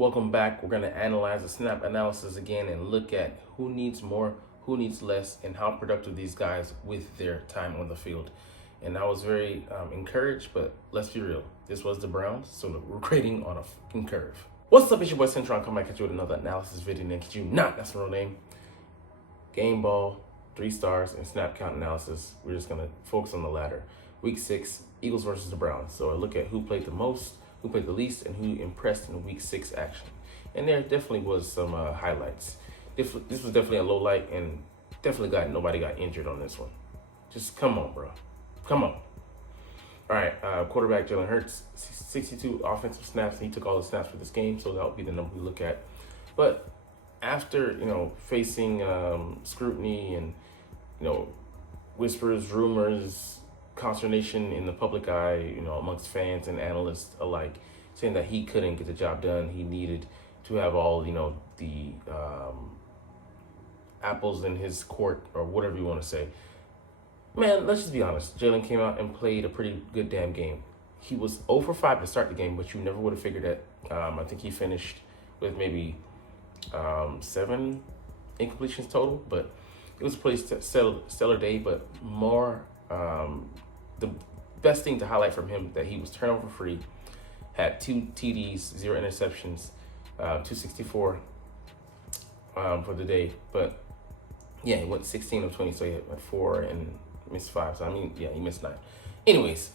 Welcome back. We're going to analyze the snap analysis again and look at who needs more, who needs less, and how productive these guys with their time on the field. And I was very encouraged, but let's be real. This was the Browns, so we're grading on a fucking curve. What's up? It's your boy Cintron. Come back at you with another analysis video. And kid you not, that's my real name. Game ball, 3 stars, and snap count analysis. We're just going to focus on the latter. Week 6, Eagles versus the Browns. So I look at who played the most, who played the least, and who impressed in week 6 action. And there definitely was some highlights. This was definitely a low light, and definitely nobody got injured on this one. Just come on, bro. Come on. All right, quarterback Jalen Hurts, 62 offensive snaps, and he took all the snaps for this game, so that would be the number we look at. But after, facing scrutiny and, whispers, rumors, consternation in the public eye, amongst fans and analysts alike, saying that he couldn't get the job done. He needed to have all, the apples in his court, or whatever you want to say. Man, let's just be honest. Jalen came out and played a pretty good damn game. He was 0 for 5 to start the game, but you never would have figured that. I think he finished with maybe 7 incompletions total, but it was a pretty stellar day. But more, the best thing to highlight from him that he was turnover free, had 2 TDs, 0 interceptions, 264 for the day. But yeah, he went 16 of 20, so he had 4 and missed 5. So he missed 9. Anyways,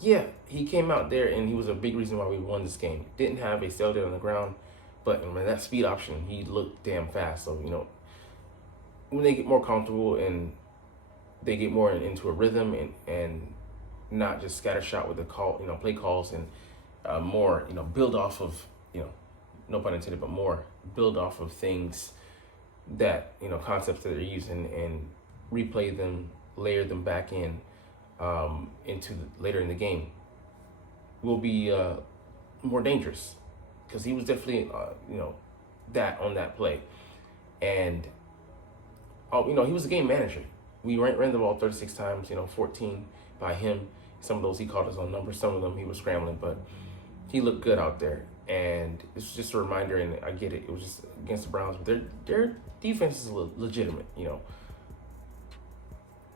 he came out there and he was a big reason why we won this game. Didn't have a sail on the ground, but that speed option, he looked damn fast. So when they get more comfortable and they get more into a rhythm and not just scattershot with the play calls, and more, build off of, no pun intended, but more build off of things that, concepts that they're using, and replay them, layer them back in later in the game, will be more dangerous, because he was definitely, that on that play. And, he was a game manager. We ran the ball 36 times, 14 by him. Some of those he called his own numbers. Some of them he was scrambling, but he looked good out there. And it's just a reminder, and I get it. It was just against the Browns, but their defense is legitimate.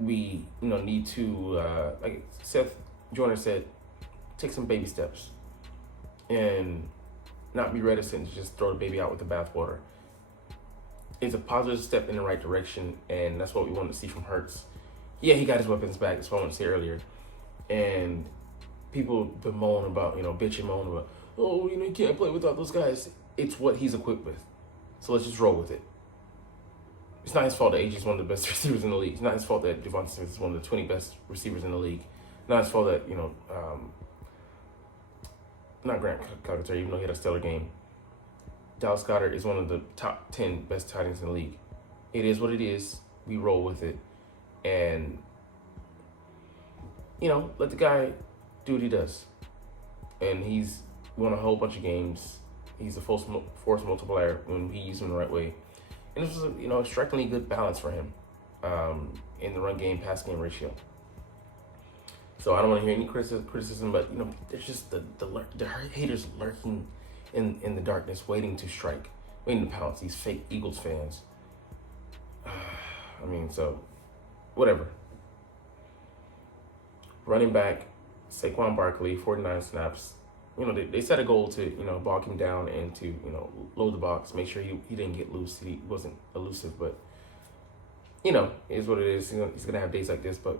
We need to, like Seth Joyner said, take some baby steps and not be reticent to just throw the baby out with the bathwater. It's a positive step in the right direction, and that's what we want to see from Hurts. Yeah, he got his weapons back. That's what I wanted to say earlier. And people bemoan about, bitch and moan about, oh, you can't play without those guys. It's what he's equipped with. So let's just roll with it. It's not his fault that AJ is one of the best receivers in the league. It's not his fault that Devontae Smith is one of the 20 best receivers in the league. Not his fault that, not Grant Calcaterra, even though he had a stellar game. Dallas Goedert is one of the top 10 best tight ends in the league. It is what it is. We roll with it. And, let the guy do what he does. And he's won a whole bunch of games. He's a force multiplier when we use him the right way. And this was a strikingly good balance for him in the run game, pass game ratio. So I don't want to hear any criticism, but there's just the haters lurking in the darkness, waiting to strike, waiting to pounce. These fake Eagles fans. So whatever. Running back Saquon Barkley, 49 snaps. They set a goal to, bog him down and to, load the box, make sure he didn't get loose. He wasn't elusive, but, it is what it is. He's going to have days like this, but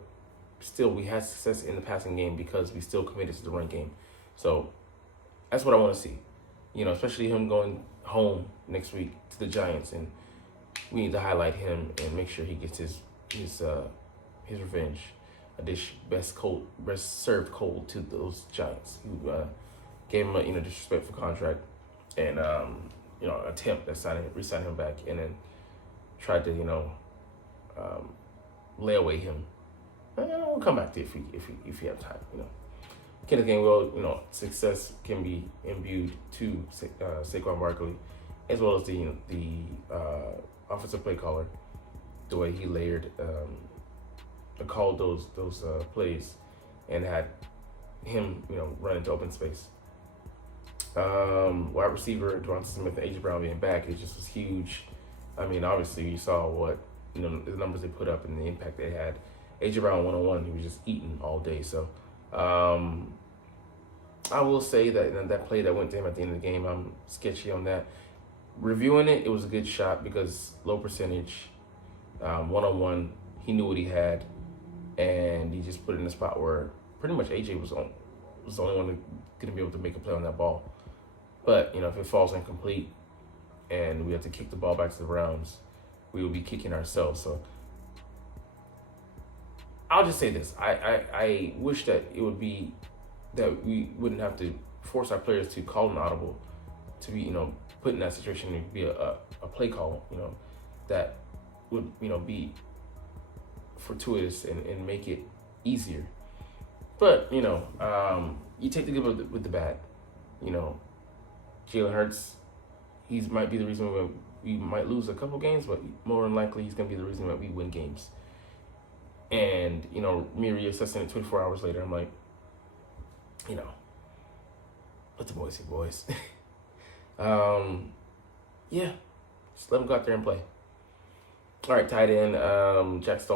still, we had success in the passing game because we still committed to the run game. So that's what I want to see, especially him going home next week to the Giants, and we need to highlight him and make sure he gets his revenge. A dish best served cold to those Giants who gave him a disrespectful contract and attempt at re-signing him back, and then tried to lay away him. We'll come back to it if you have time. Kenneth Gainwell, success can be imbued to Saquon Barkley, as well as the offensive play caller, the way he layered, called those plays, and had him, run into open space. Wide receiver, Devonta Smith and A.J. Brown being back, it just was huge. I mean, obviously, you saw what, the numbers they put up and the impact they had. A.J. Brown one-on-one, he was just eating all day. So, I will say that that play that went to him at the end of the game, I'm sketchy on that. Reviewing it, it was a good shot because low percentage, one-on-one, he knew what he had, and he just put it in a spot where pretty much AJ was the only one going to be able to make a play on that ball. But, if it falls incomplete and we have to kick the ball back to the Browns, we will be kicking ourselves. So I'll just say this. I wish that it would be that we wouldn't have to force our players to call an audible to be, put in that situation to be a play call, that would, be fortuitous and make it easier. But, you take the good with the bad. Jalen Hurts, he might be the reason we might lose a couple games, but more than likely he's going to be the reason that we win games. And, me reassessing it 24 hours later, I'm like, let the boys be boys. Yeah, just let them go out there and play. All right, tight end, Dallas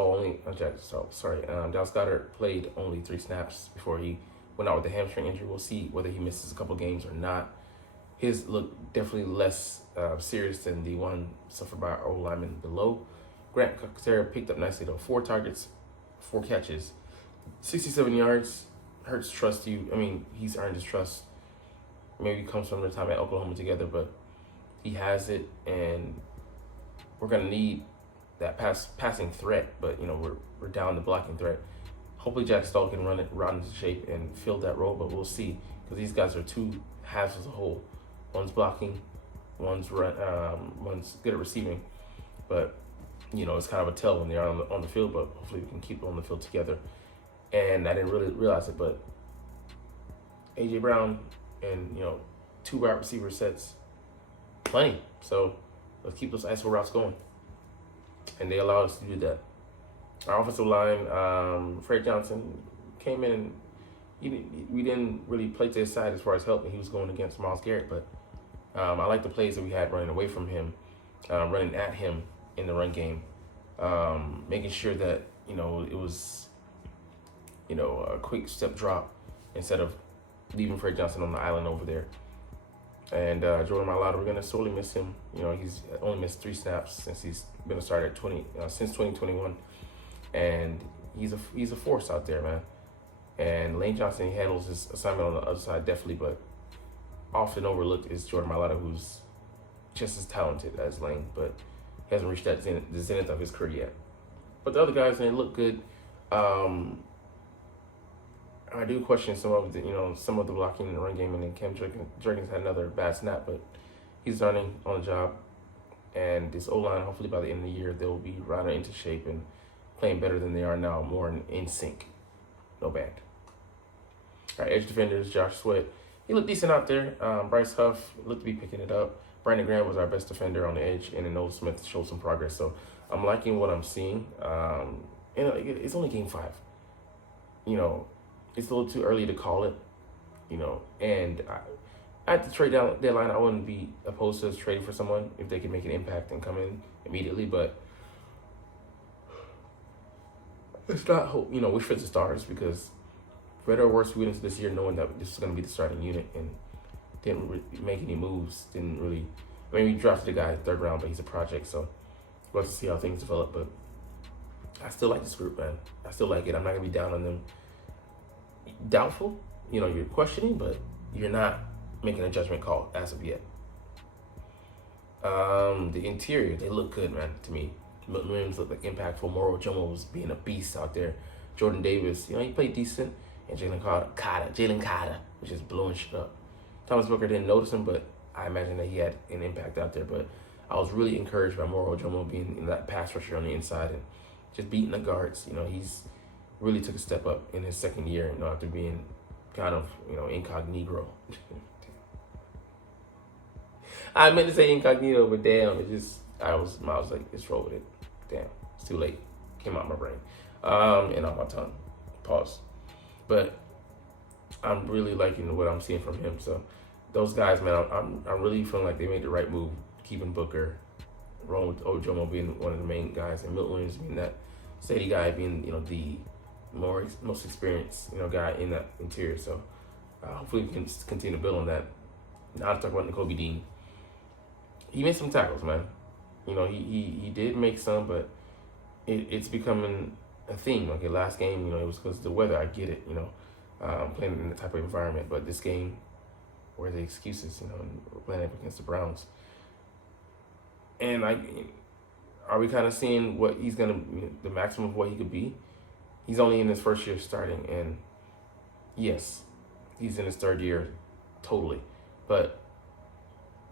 Goedert played only 3 snaps before he went out with a hamstring injury. We'll see whether he misses a couple games or not. His looked definitely less serious than the one suffered by our old lineman below. Grant Calcaterra picked up nicely, though. 4 targets, 4 catches, 67 yards. Hurts trust you. I mean, he's earned his trust. Maybe it comes from the time at Oklahoma together, but he has it, and we're going to need that passing threat, but, we're down the blocking threat. Hopefully Jack Stoll can run into shape and fill that role, but we'll see, because these guys are 2 halves as a whole. One's blocking, one's good at receiving, but, it's kind of a tell when they're on the field, but hopefully we can keep them on the field together. And I didn't really realize it, but A.J. Brown and, 2 wide receiver sets, plenty. So let's keep those ISO routes going. And they allowed us to do that. Our offensive line, Fred Johnson came in. We didn't really play to his side as far as help, and he was going against Myles Garrett. But I like the plays that we had running away from him, running at him in the run game, making sure that, it was, a quick step drop instead of leaving Fred Johnson on the island over there. And Jordan Mailata, we're gonna sorely miss him. He's only missed 3 snaps since he's been a starter since 2021, and he's a force out there, man. And Lane Johnson, he handles his assignment on the other side definitely, but often overlooked is Jordan Mailata, who's just as talented as Lane, but he hasn't reached the zenith of his career yet. But the other guys, they look good. I do question some of the blocking in the run game, and then Cam Jurgens had another bad snap, but he's learning on the job. And this O-line, hopefully by the end of the year, they'll be right into shape and playing better than they are now, more in sync. No bad. All right, edge defenders, Josh Sweat. He looked decent out there. Bryce Huff looked to be picking it up. Brandon Graham was our best defender on the edge, and then Noah Smith showed some progress. So I'm liking what I'm seeing. And it's only game 5. It's a little too early to call it, and at the trade deadline, I wouldn't be opposed to us trading for someone if they can make an impact and come in immediately, but it's not, wish for the stars, because for better or worse, we went into this year knowing that this is going to be the starting unit and didn't really make any moves, we drafted a guy 3rd round, but he's a project, so we'll have to see how things develop, but I still like this group, man. I still like it. I'm not going to be down on them. Doubtful, you're questioning, but you're not making a judgment call as of yet. The interior, they look good, man, to me. Milton Williams looked like impactful. Moro Jomo was being a beast out there. Jordan Davis, he played decent. And Jalen Carter, which is blowing shit up. Thomas Booker didn't notice him, but I imagine that he had an impact out there. But I was really encouraged by Moro Jomo being in that pass rusher on the inside and just beating the guards. He's really took a step up in his 2nd year, after being kind of, incognito. I meant to say incognito, but damn, I was like, let's roll with it. Damn, it's too late. Came out my brain. And on my tongue. Pause. But I'm really liking what I'm seeing from him. So those guys, man, I'm really feeling like they made the right move, keeping Booker, rolling with Ojomo being one of the main guys, and Milton Williams being that steady guy, being the most experienced guy in that interior. So hopefully we can continue to build on that. Now to talk about Nakobe Dean, he made some tackles, man. He did make some, but it's becoming a theme. Okay, last game, it was because of the weather. I get it, playing in the type of environment, but this game, where are the excuses? And we're playing up against the Browns. And are we kind of seeing what he's the maximum of what he could be? He's only in his first year starting, and yes, he's in his third year, totally. But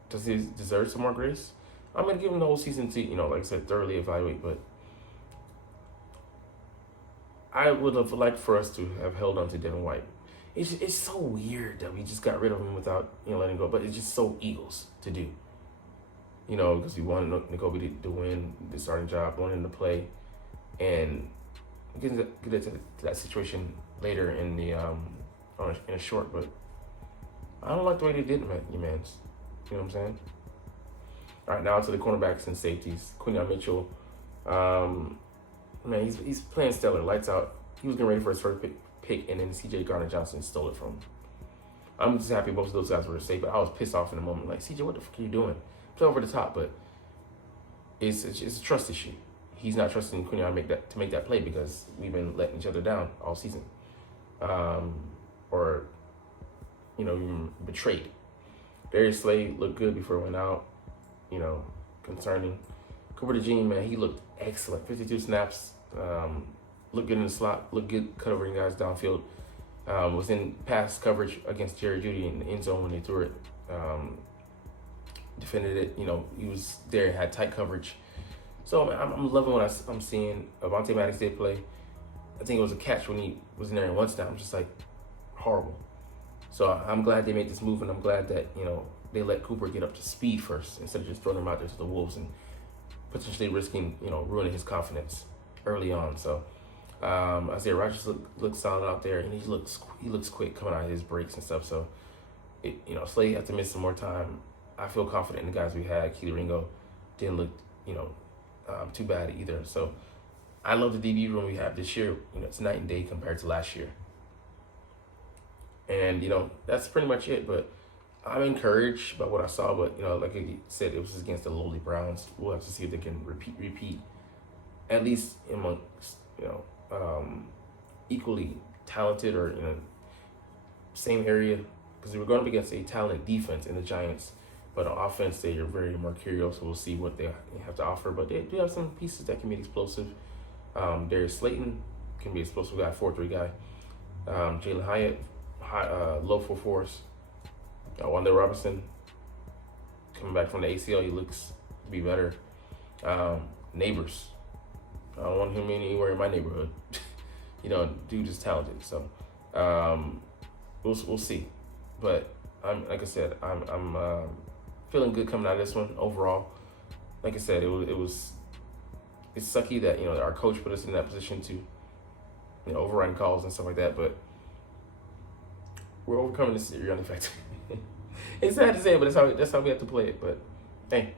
does he deserve some more grace? I'm gonna give him the whole season to, like I said, thoroughly evaluate. But I would have liked for us to have held on to Devin White. It's so weird that we just got rid of him without letting go. But it's just so Eagles to do. Because we wanted Nakobe to win the starting job, wanted him to play, and get to that situation later in the in a short. But I don't like the way they did it, man. You know what I'm saying? All right, now to the cornerbacks and safeties. Quinyon Mitchell, man, he's playing stellar, lights out. He was getting ready for his first pick, and then C.J. Gardner-Johnson stole it from him. I'm just happy both of those guys were safe, but I was pissed off in the moment. Like, C.J., what the fuck are you doing? Play over the top, but it's a trust issue. He's not trusting Quinyon to make that play because we've been letting each other down all season, or even betrayed. Darius Slade looked good before he went out. Concerning. Cooper DeJean, man, he looked excellent. 52 snaps. Looked good in the slot. Looked good covering guys downfield. Was in pass coverage against Jerry Jeudy in the end zone when they threw it. Defended it. He was there, had tight coverage. So I'm loving what I'm seeing. Avonte Maddox did play. I think it was a catch when he was in there in one snap. I'm just like, horrible. So I'm glad they made this move, and I'm glad that they let Cooper get up to speed first instead of just throwing him out there to the wolves and potentially risking ruining his confidence early on. So Isaiah Rodgers looks solid out there, and he looks quick coming out of his breaks and stuff. So Slade had to miss some more time. I feel confident in the guys we had. Keely Ringo didn't look too bad either. So I love the DB room we have this year. It's night and day compared to last year. And that's pretty much it. But I'm encouraged by what I saw. But like I said, it was against the lowly Browns. We'll have to see if they can repeat at least amongst equally talented or same area, because we're going up against a talented defense in the Giants. But on offense, they are very mercurial, so we'll see what they have to offer. But they do have some pieces that can be explosive. Darius Slayton can be an explosive guy, 4-3 guy. Jalen Hyatt, low 4-4s. Wanda Robinson, coming back from the ACL, he looks to be better. Neighbors, I don't want him anywhere in my neighborhood. Dude is talented, so we'll see. But like I said, I'm feeling good coming out of this one overall. Like I said, it's sucky that our coach put us in that position to overrun calls and stuff like that, but we're overcoming this year effect. It's sad to say, but that's how we have to play it. But hey,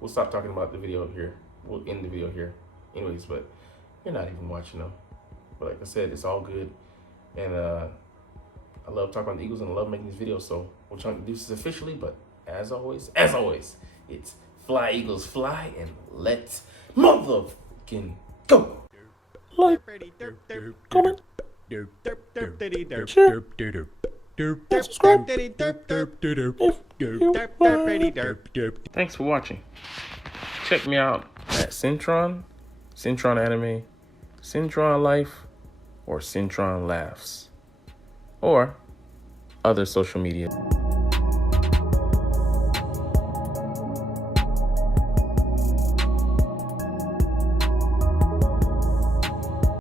we'll stop talking about the video here. We'll end the video here, anyways. But you're not even watching though. But like I said, it's all good, and I love talking about the Eagles and I love making these videos. So we're trying to do this officially, but as always, it's fly Eagles fly, and let's motherfucking go. Like, comment, share, subscribe. Thanks for watching. Check me out at Cintron Anime, Cintron Life, or Cintron Laughs, or other social media.